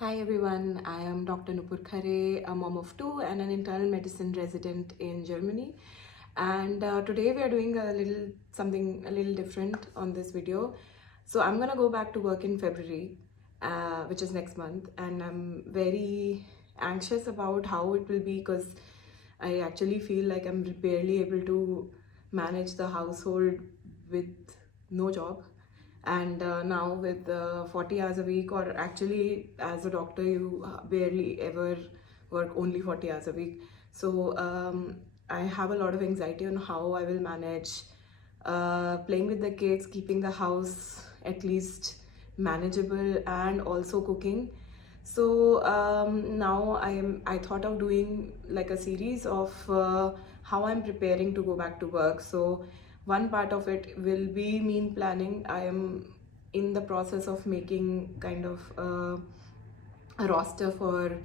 Hi everyone, I am Dr. Nupur Khare, a mom of two and an internal medicine resident in Germany. And today we are doing something a little different on this video. So I'm gonna go back to work in February, which is next month, and I'm very anxious about how it will be because I actually feel like I'm barely able to manage the household with no job. And now with 40 hours a week, or actually as a doctor you barely ever work only 40 hours a week. So I have a lot of anxiety on how I will manage playing with the kids, keeping the house at least manageable, and also cooking. So now I thought of doing like a series of how I'm preparing to go back to work. So one part of it will be meal planning. I am in the process of making kind of a roster for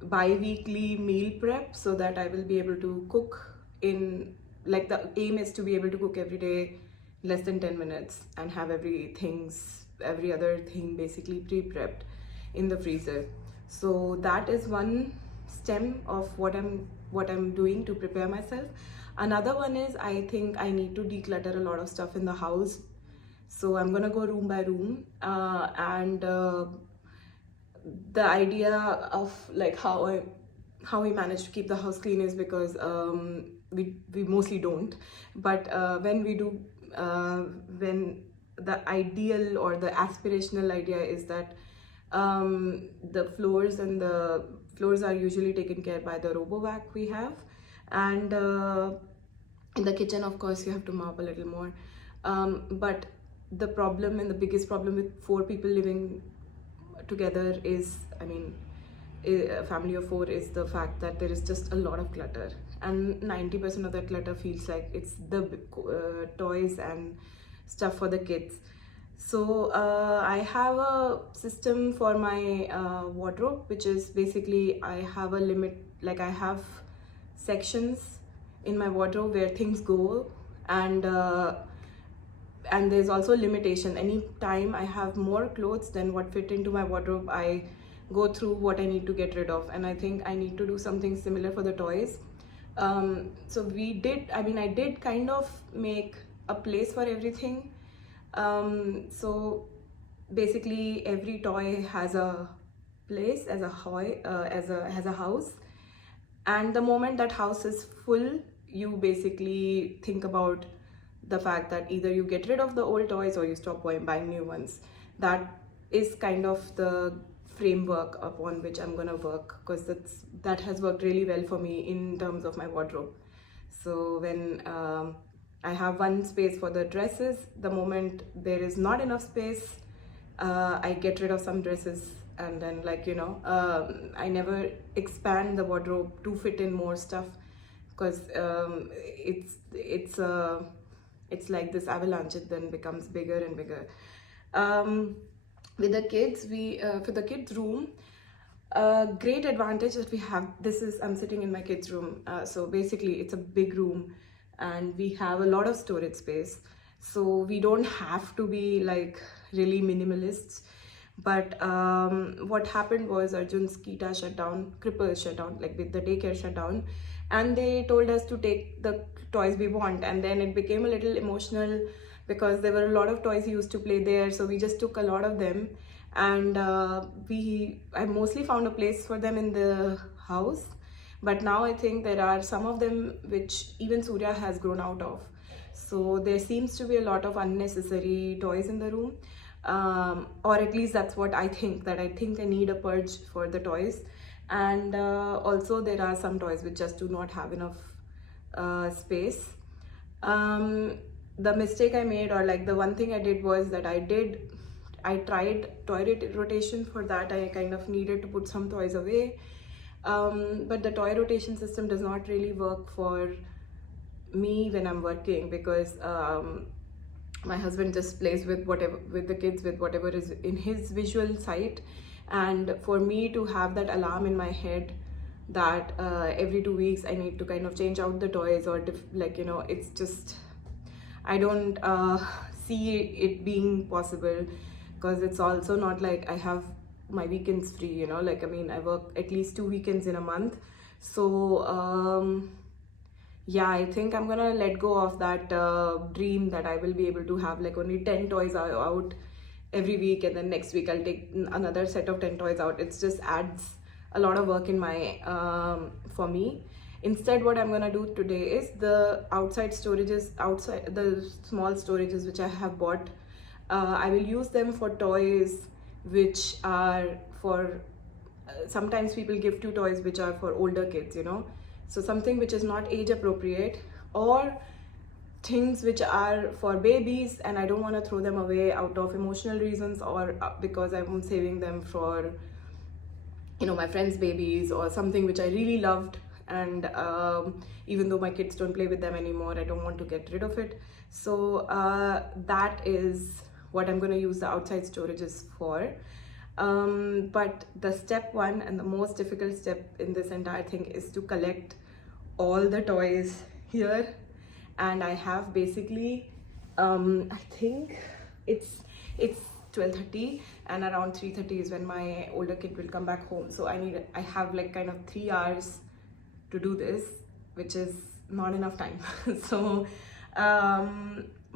bi-weekly meal prep so that I will be able to cook in, like, the aim is to be able to cook every day less than 10 minutes and have every other thing basically pre-prepped in the freezer. So that is one stem of what I'm doing to prepare myself. Another one is I think I need to declutter a lot of stuff in the house. So I'm gonna go room by room, and the idea of like how we manage to keep the house clean is because we mostly don't, but when we do, when the ideal or the aspirational idea is that the floors are usually taken care by the RoboVac we have, and in the kitchen of course you have to mop a little more, but the problem and the biggest problem with four people living together is, I mean, a family of four, is the fact that there is just a lot of clutter, and 90% of that clutter feels like it's the toys and stuff for the kids. So I have a system for my wardrobe, which is basically I have a limit, like I have sections in my wardrobe where things go, and there's also limitation. Any time I have more clothes than what fit into my wardrobe, I go through what I need to get rid of, and I think I need to do something similar for the toys. So I did kind of make a place for everything. So basically every toy has a place as a has a house, and the moment that house is full, you basically think about the fact that either you get rid of the old toys or you stop buying new ones. That is kind of the framework upon which I'm gonna work, because that has worked really well for me in terms of my wardrobe. So when I have one space for the dresses, the moment there is not enough space, I get rid of some dresses, and then, like, I never expand the wardrobe to fit in more stuff, because it's like this avalanche. It then becomes bigger and bigger. With the kids, we for the kids room, great advantage that we have, I'm sitting in my kids room, so basically it's a big room and we have a lot of storage space, so we don't have to be like really minimalists. But what happened was Arjun's Kita shut down, Cripple shut down, like with the daycare shut down, and they told us to take the toys we want, and then it became a little emotional because there were a lot of toys he used to play there, so we just took a lot of them, and I mostly found a place for them in the house. But now I think there are some of them which even Surya has grown out of, so there seems to be a lot of unnecessary toys in the room, or at least that's what I think, that I think I need a purge for the toys. And also there are some toys which just do not have enough space. The mistake I made, or like the one thing I did, was that I tried toy rotation. For that I kind of needed to put some toys away, but the toy rotation system does not really work for me when I'm working, because my husband just plays with the kids with whatever is in his visual sight, and for me to have that alarm in my head that every 2 weeks I need to kind of change out the toys, or it's just, I don't see it being possible, because it's also not like I have my weekends free, you know, like I mean I work at least 2 weekends in a month. So yeah, I think I'm gonna let go of that dream that I will be able to have like only 10 toys out every week, and then next week I'll take another set of 10 toys out. It just adds a lot of work in my for me. Instead, what I'm gonna do today is the outside storages, outside the small storages which I have bought, I will use them for toys which are for sometimes people give two toys which are for older kids, you know, so something which is not age appropriate, or things which are for babies and I don't want to throw them away out of emotional reasons, or because I'm saving them for, you know, my friends' babies or something which I really loved, and even though my kids don't play with them anymore, I don't want to get rid of it. So that is what I'm going to use the outside storages for. But the step one and the most difficult step in this entire thing is to collect all the toys here. And I have basically I think it's 12:30, and around 3:30 is when my older kid will come back home. So I have like kind of 3 hours to do this, which is not enough time. So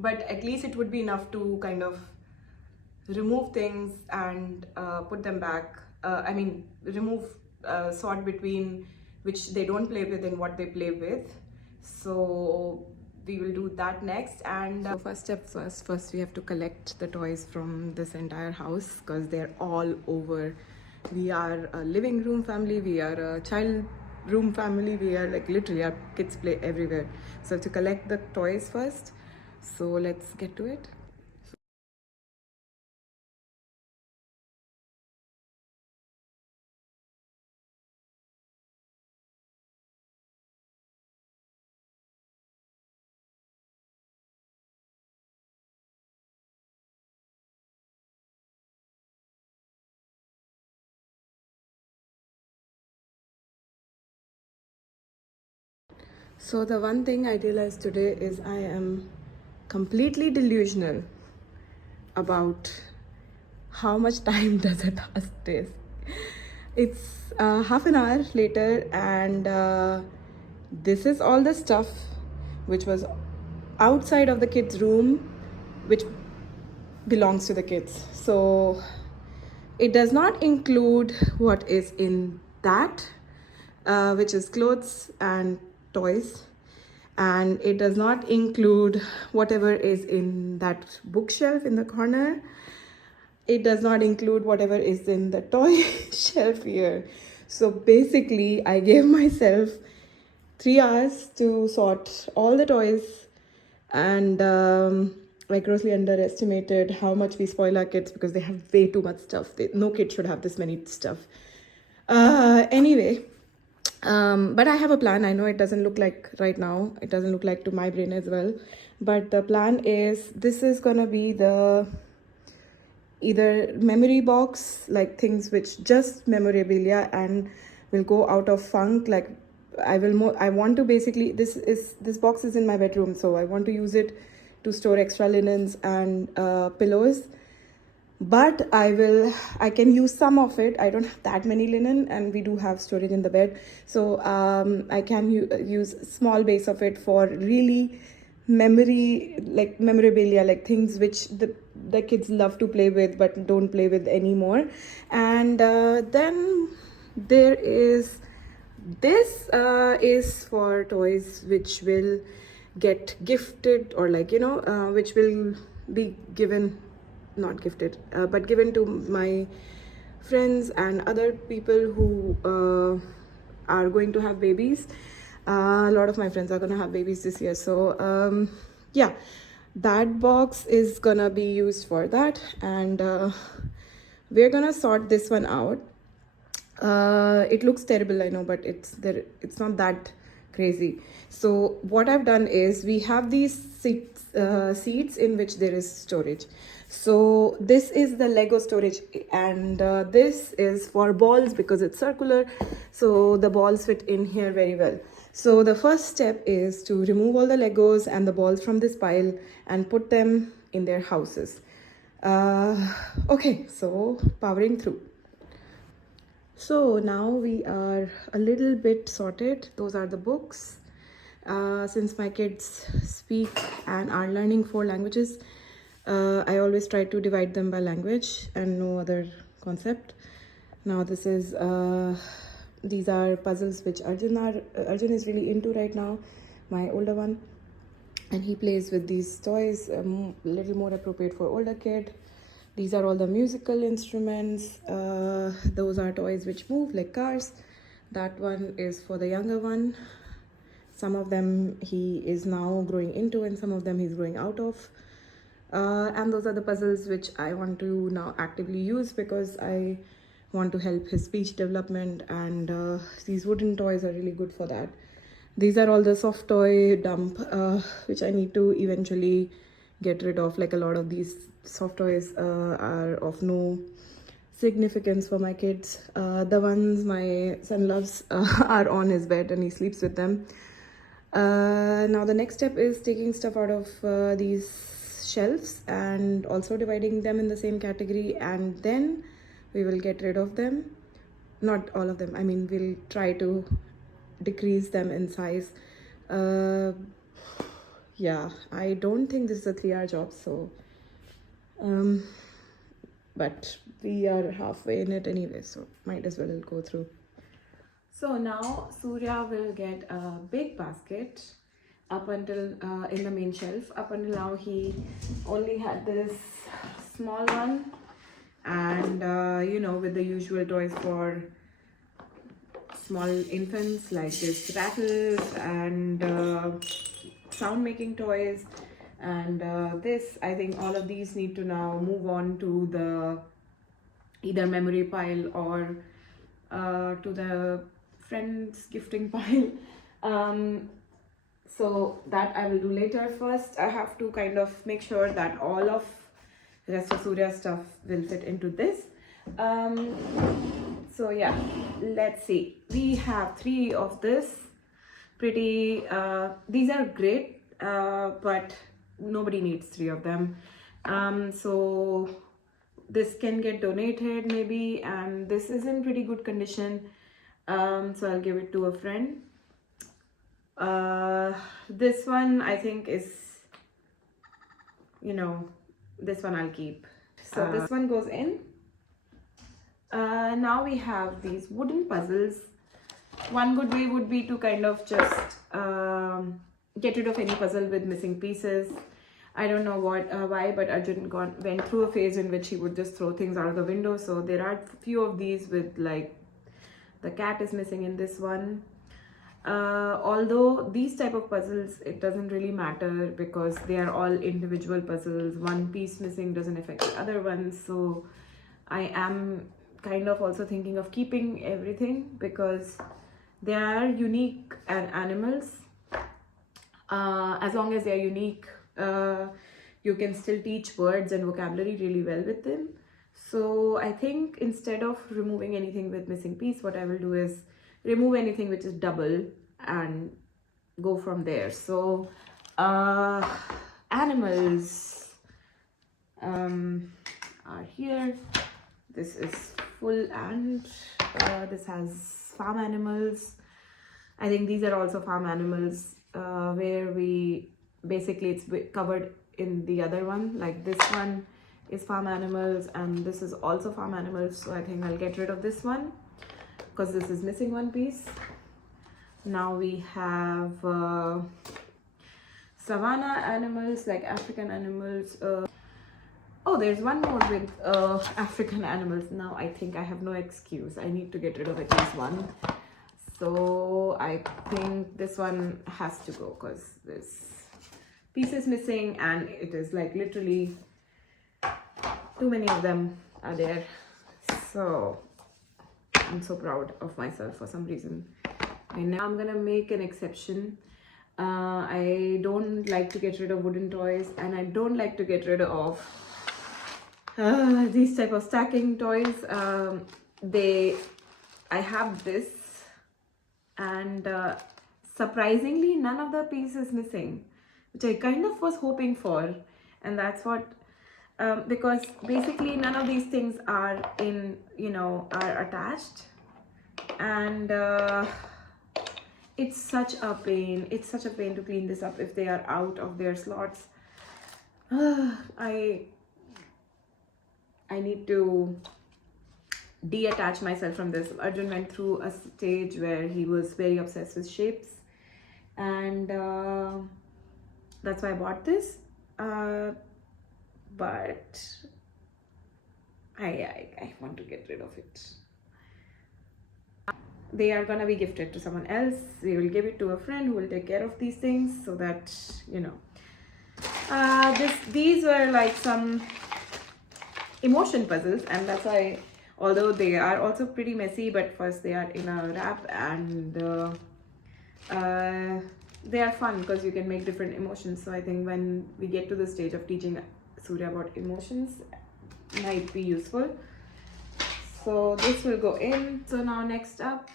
but at least it would be enough to kind of remove things and put them back. I mean, sort between which they don't play with and what they play with. So we will do that next. And so first we have to collect the toys from this entire house because they're all over. We are a living room family, we are a child room family, we are like literally, our kids play everywhere. So to collect the toys first, so let's get to it. So the one thing I realized today is I am completely delusional about how much time does a task take. It's half an hour later, and this is all the stuff which was outside of the kids' room, which belongs to the kids. So it does not include what is in that, which is clothes and toys, and it does not include whatever is in that bookshelf in the corner. It does not include whatever is in the toy shelf here. So basically I gave myself 3 hours to sort all the toys, and I grossly underestimated how much we spoil our kids because they have way too much stuff. No kid should have this many stuff. Anyway, but I have a plan. I know it doesn't look like right now, it doesn't look like to my brain as well, but the plan is this is gonna be the either memory box, like things which just memorabilia and will go out of funk. Like I want to basically, this box is in my bedroom, so I want to use it to store extra linens and pillows. But I can use some of it. I don't have that many linen, and we do have storage in the bed, so I can use small base of it for really memorabilia, like things which the kids love to play with but don't play with anymore. And then there is this is for toys which will get gifted, or like, you know, which will be given, not gifted, but given to my friends and other people who are going to have babies. A lot of my friends are gonna have babies this year, so yeah, that box is gonna be used for that. And we're gonna sort this one out. It looks terrible, I know, but it's not that crazy. So what I've done is we have these seats in which there is storage. So this is the Lego storage, and this is for balls because it's circular, so the balls fit in here very well. So the first step is to remove all the Legos and the balls from this pile and put them in their houses. Okay, so powering through. So now we are a little bit sorted. Those are the books. Since my kids speak and are learning 4 languages, I always try to divide them by language and no other concept. Now these are puzzles which Arjun is really into right now, my older one, and he plays with these toys, a little more appropriate for older kid. These are all the musical instruments. Those are toys which move like cars. That one is for the younger one. Some of them he is now growing into and some of them he's growing out of. And those are the puzzles which I want to now actively use because I want to help his speech development, and these wooden toys are really good for that. These are all the soft toy dump which I need to eventually get rid of. Like, a lot of these soft toys are of no significance for my kids. The ones my son loves are on his bed and he sleeps with them. Now the next step is taking stuff out of these shelves and also dividing them in the same category, and then we will get rid of them. Not all of them, I mean, we'll try to decrease them in size. Yeah, I don't think this is a 3-hour job, so but we are halfway in it anyway, so might as well go through. So now Surya will get a big basket up until in the main shelf. Up until now he only had this small one, and you know, with the usual toys for small infants like this rattles and sound making toys, and this, I think all of these need to now move on to the either memory pile or to the friends gifting pile. So that I will do later. First I have to kind of make sure that all of the rest of Surya's stuff will fit into this. So yeah, let's see. We have 3 of this pretty these are great, but nobody needs 3 of them. So this can get donated maybe, and this is in pretty good condition, so I'll give it to a friend. This one I think is, you know, this one I'll keep. So this one goes in. Now we have these wooden puzzles. One good way would be to kind of just get rid of any puzzle with missing pieces. I don't know why, but Arjun went through a phase in which he would just throw things out of the window. So there are a few of these with, like, the cat is missing in this one. Although these type of puzzles, it doesn't really matter because they are all individual puzzles. One piece missing doesn't affect the other one. So I am kind of also thinking of keeping everything because they are unique animals. As long as they are unique, you can still teach words and vocabulary really well with them. So I think instead of removing anything with missing piece, what I will do is remove anything which is double and go from there. So animals are here. This is full, and this has farm animals. I think these are also farm animals, where we basically it's covered in the other one. Like, this one is farm animals and this is also farm animals, so I think I'll get rid of this one because this is missing one piece. Now we have savanna animals, like African animals. Oh, there's one more with African animals. Now I think I have no excuse. I need to get rid of at least one. So I think this one has to go because this piece is missing and it is like literally too many of them are there. So I'm so proud of myself for some reason. And now I'm gonna make an exception. I don't like to get rid of wooden toys, and I don't like to get rid of these type of stacking toys. I have this, and surprisingly none of the piece is missing, which I kind of was hoping for. And that's what because basically none of these things are in, you know, are attached. and it's such a pain. It's such a pain to clean this up if they are out of their slots. I need to detach myself from this. Arjun went through a stage where he was very obsessed with shapes, and that's why I bought this. But I want to get rid of it. They are gonna be gifted to someone else. They will give it to a friend who will take care of these things, so that, you know, these were like some emotion puzzles, and that's why, although they are also pretty messy, but first they are in a wrap, and they are fun because you can make different emotions. So I think when we get to the stage of teaching Surya about emotions, might be useful. So this will go in. So now next up,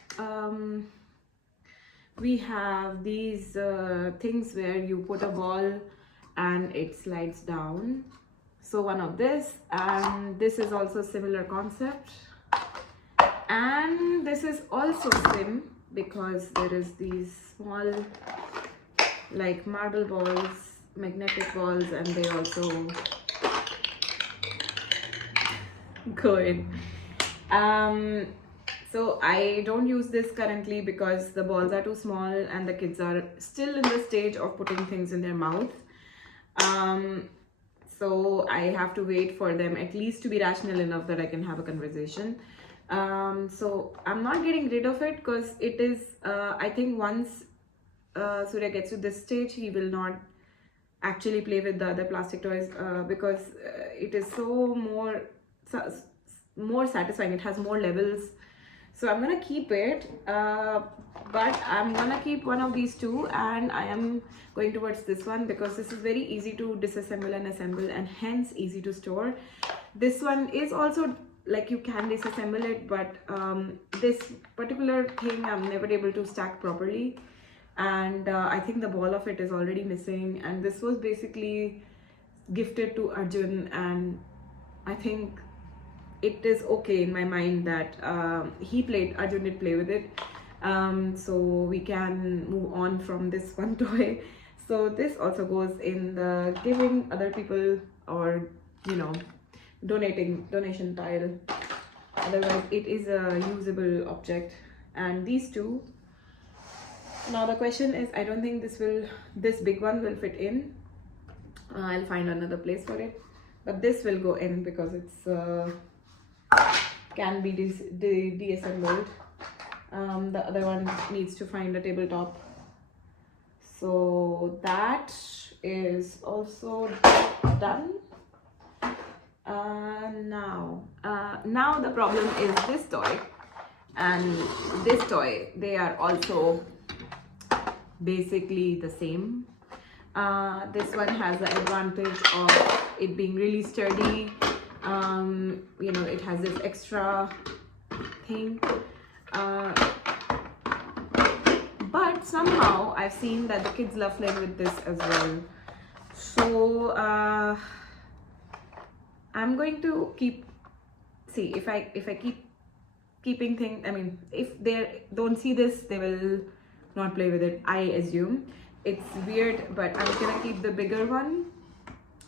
we have these things where you put a ball and it slides down. So one of this, and this is also a similar concept, and this is also slim because there is these small like marble balls, magnetic balls, and they also go in. So I don't use this currently because the balls are too small and the kids are still in the stage of putting things in their mouth. So I have to wait for them at least to be rational enough that I can have a conversation. So I'm not getting rid of it because it is, I think once Surya gets to this stage, he will not actually play with the other plastic toys because it is so more satisfying. It has more levels. So I'm gonna keep it, but I'm gonna keep one of these two, and I am going towards this one because this is very easy to disassemble and assemble, and hence easy to store. This one is also like you can disassemble it, but this particular thing I'm never able to stack properly, and I think the ball of it is already missing, and this was basically gifted to Arjun, and I think it is okay in my mind that Arjun did play with it, so we can move on from this one toy. So this also goes in the giving other people, or you know, donation pile. Otherwise it is a usable object. And these two, now the question is, I don't think this big one will fit in. I'll find another place for it, but this will go in because it's can be deassembled. The other one needs to find a tabletop. So that is also done. Now the problem is this toy and this toy. They are also basically the same. This one has the advantage of it being really sturdy. You know, it has this extra thing, but somehow I've seen that the kids love playing with this as well. So I'm going to see if I keep keeping things. I mean, if they don't see this, they will not play with it, I assume. It's weird, but I'm gonna keep the bigger one,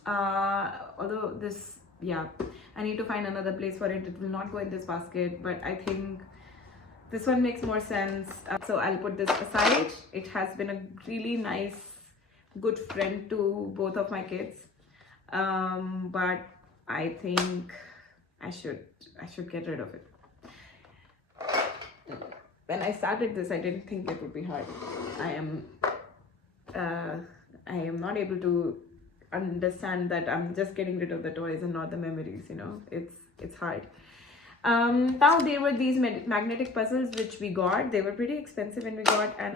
although this, yeah, I need to find another place for it. It will not go in this basket, but I think this one makes more sense. So I'll put this aside. It has been a really nice, good friend to both of my kids, but I think I should get rid of it. When I started this, I didn't think it would be hard. I am not able to understand that I'm just getting rid of the toys and not the memories, you know. It's hard. Now there were these magnetic puzzles which we got. They were pretty expensive when we got, and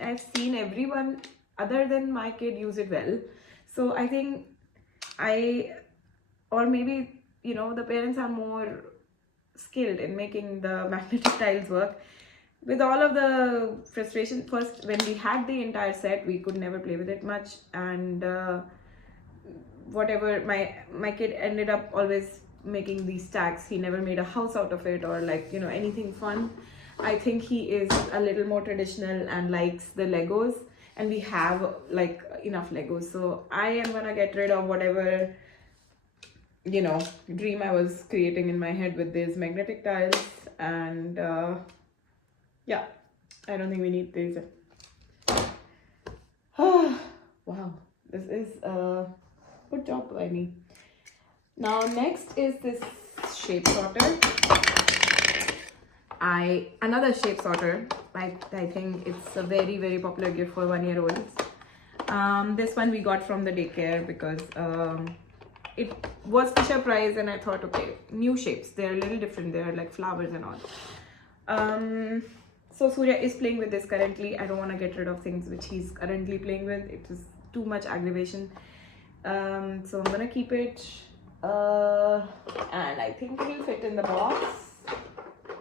I've seen everyone other than my kid use it well. So I think or maybe, you know, the parents are more skilled in making the magnetic tiles work. With all of the frustration, first when we had the entire set, we could never play with it much, and whatever, my kid ended up always making these stacks. He never made a house out of it or, like, you know, anything fun. I think he is a little more traditional and likes the Legos, and we have like enough Legos. So I am gonna get rid of whatever, you know, dream I was creating in my head with these magnetic tiles. And yeah, I don't think we need these. Wow, this is a good job by me. Now next is this shape sorter. Another shape sorter. I think it's a very popular gift for 1-year-olds. This one we got from the daycare because it was Fisher Price, and I thought, okay, new shapes, they're a little different, they're like flowers and all. So Surya is playing with this currently. I don't want to get rid of things which he's currently playing with. It is too much aggravation. So I'm gonna keep it, and I think it will fit in the box.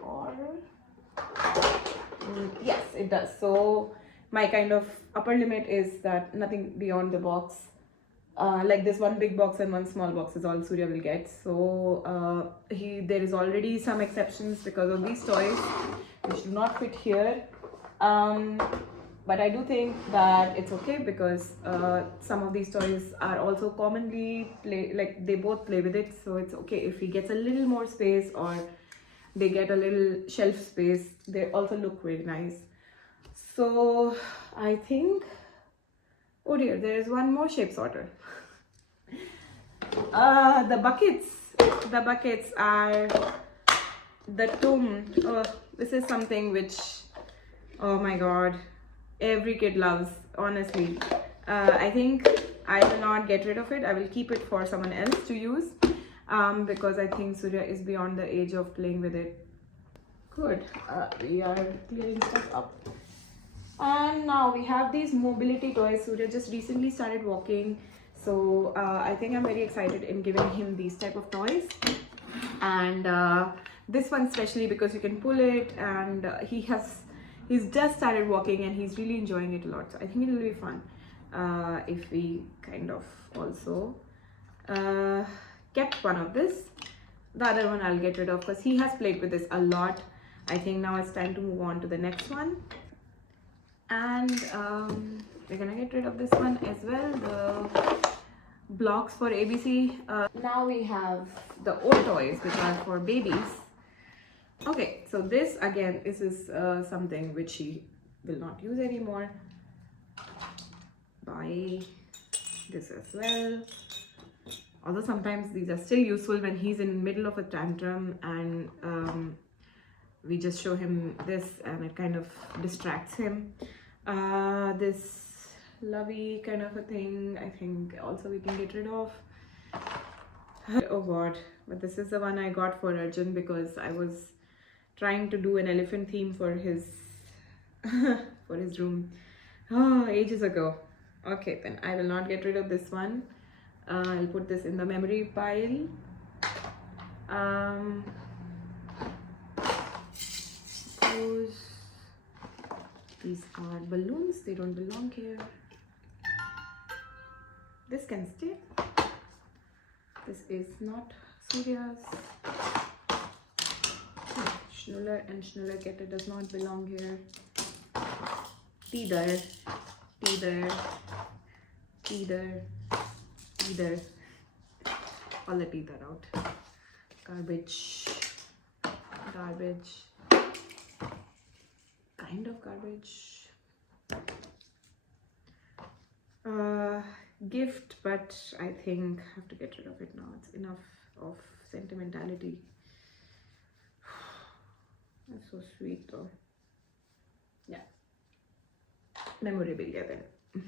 Or yes, it does. So my kind of upper limit is that nothing beyond the box. Like this one big box and one small box is all Surya will get. So there is already some exceptions because of these toys which do not fit here. But I do think that it's okay because some of these toys are also commonly they both play with it. So it's okay if he gets a little more space, or they get a little shelf space. They also look very nice. So I think, oh dear, there is one more shape sorter. The buckets are the tomb. This is something which, oh my god, every kid loves, honestly. I think I will not get rid of it. I will keep it for someone else to use, because I think Surya is beyond the age of playing with it. Good. We are clearing stuff up. And now we have these mobility toys. Surya just recently started walking, so I think I'm very excited in giving him these type of toys. And this one especially because you can pull it, and he's just started walking and he's really enjoying it a lot. So I think it will be fun if we kind of also kept one of this. The other one I'll get rid of because he has played with this a lot. I think now it's time to move on to the next one. And we're gonna get rid of this one as well, the blocks for ABC. Now we have the old toys which are for babies. Okay, so this again, this is something which he will not use anymore. Buy this as well. Although sometimes these are still useful when he's in the middle of a tantrum, and we just show him this and it kind of distracts him. This lovey kind of a thing, I think also we can get rid of. Oh god, but this is the one I got for Arjun because I was trying to do an elephant theme for his for his room ages ago. Okay, then I will not get rid of this one. I'll put this in the memory pile. These are balloons, they don't belong here. This can stay. This is not Surya's. Schnuller and Schnuller Getter does not belong here. Teether, Teether, Teether, Teether. All the teeth are out. Garbage, garbage. Kind of garbage. Gift, but I think I have to get rid of it now. It's enough of sentimentality. That's so sweet though. Yeah. Memorabilia then.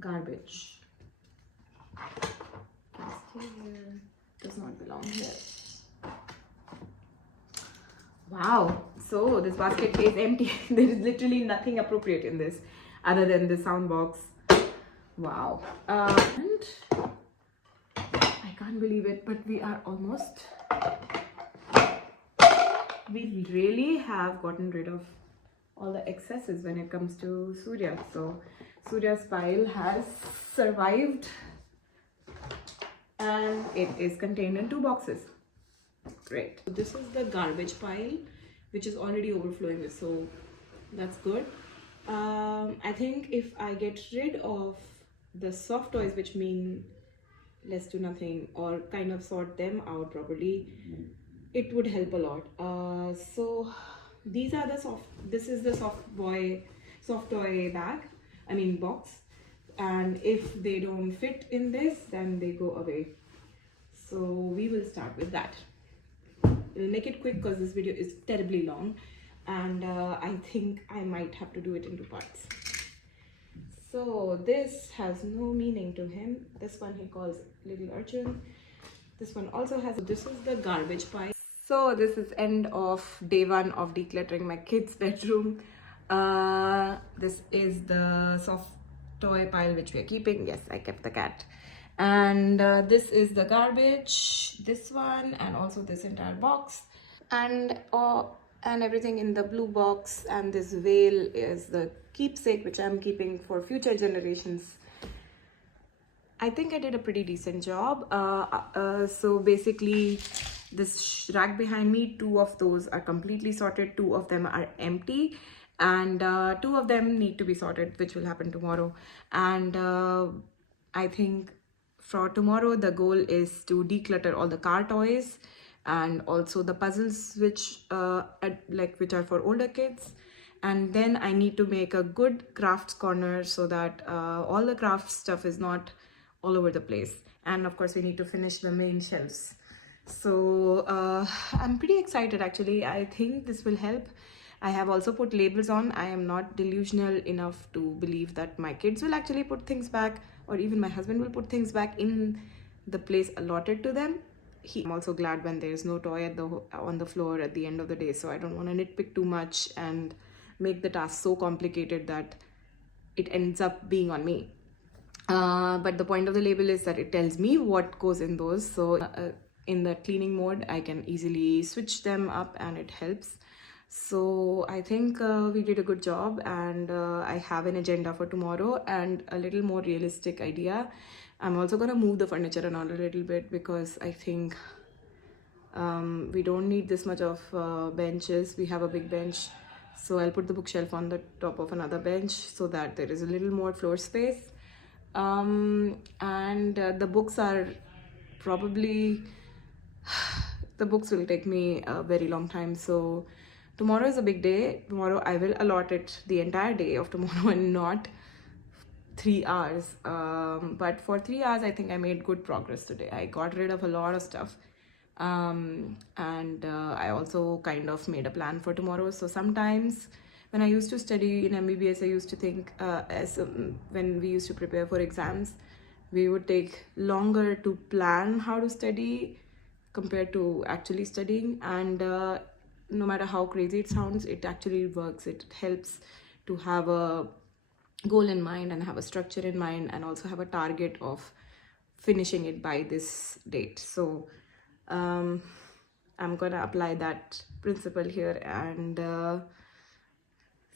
Garbage. Can stay here. Does not belong here. Wow, so this basket is empty. There is literally nothing appropriate in this other than the sound box. Wow. And I can't believe it, but we are almost, we really have gotten rid of all the excesses when it comes to Surya. So Surya's pile has survived and it is contained in 2 boxes. Great. So this is the garbage pile which is already overflowing with, so that's good. I think if I get rid of the soft toys, which mean less to nothing, or kind of sort them out properly, it would help a lot. So these are the this is the soft toy bag, I mean box, and if they don't fit in this, then they go away. So we will start with that. We'll make it quick because this video is terribly long, and I think I might have to do it into parts. So this has no meaning to him. This one he calls little urchin. This one also has, this is the garbage pile. So this is end of day one of decluttering my kids' bedroom. This is the soft toy pile which we are keeping. Yes, I kept the cat. And this is the garbage, this one, and also this entire box. And everything in the blue box, and this veil is the keepsake which I'm keeping for future generations. I think I did a pretty decent job. So basically, this rack behind me, 2 of those are completely sorted, 2 of them are empty, and 2 of them need to be sorted, which will happen tomorrow. And I think for tomorrow the goal is to declutter all the car toys and also the puzzles which which are for older kids. And then I need to make a good crafts corner so that all the craft stuff is not all over the place. And of course we need to finish the main shelves. So I'm pretty excited actually. I think this will help. I have also put labels on. I am not delusional enough to believe that my kids will actually put things back, or even my husband will put things back in the place allotted to them. I'm also glad when there's no toy on the floor at the end of the day, so I don't want to nitpick too much and make the task so complicated that it ends up being on me. But the point of the label is that it tells me what goes in those, so in the cleaning mode I can easily switch them up and it helps. So I think we did a good job, and I have an agenda for tomorrow and a little more realistic idea. I'm also going to move the furniture around a little bit because I think we don't need this much of benches. We have a big bench, so I'll put the bookshelf on the top of another bench so that there is a little more floor space. And the books are probably the books will take me a very long time, so tomorrow is a big day. Tomorrow I will allot it the entire day of tomorrow and not 3 hours. But for 3 hours I think I made good progress today. I got rid of a lot of stuff, and I also kind of made a plan for tomorrow. So sometimes when I used to study in MBBS, I used to think when we used to prepare for exams, we would take longer to plan how to study compared to actually studying. And no matter how crazy it sounds, it actually works. It helps to have a goal in mind and have a structure in mind, and also have a target of finishing it by this date. So I'm gonna apply that principle here, and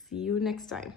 see you next time.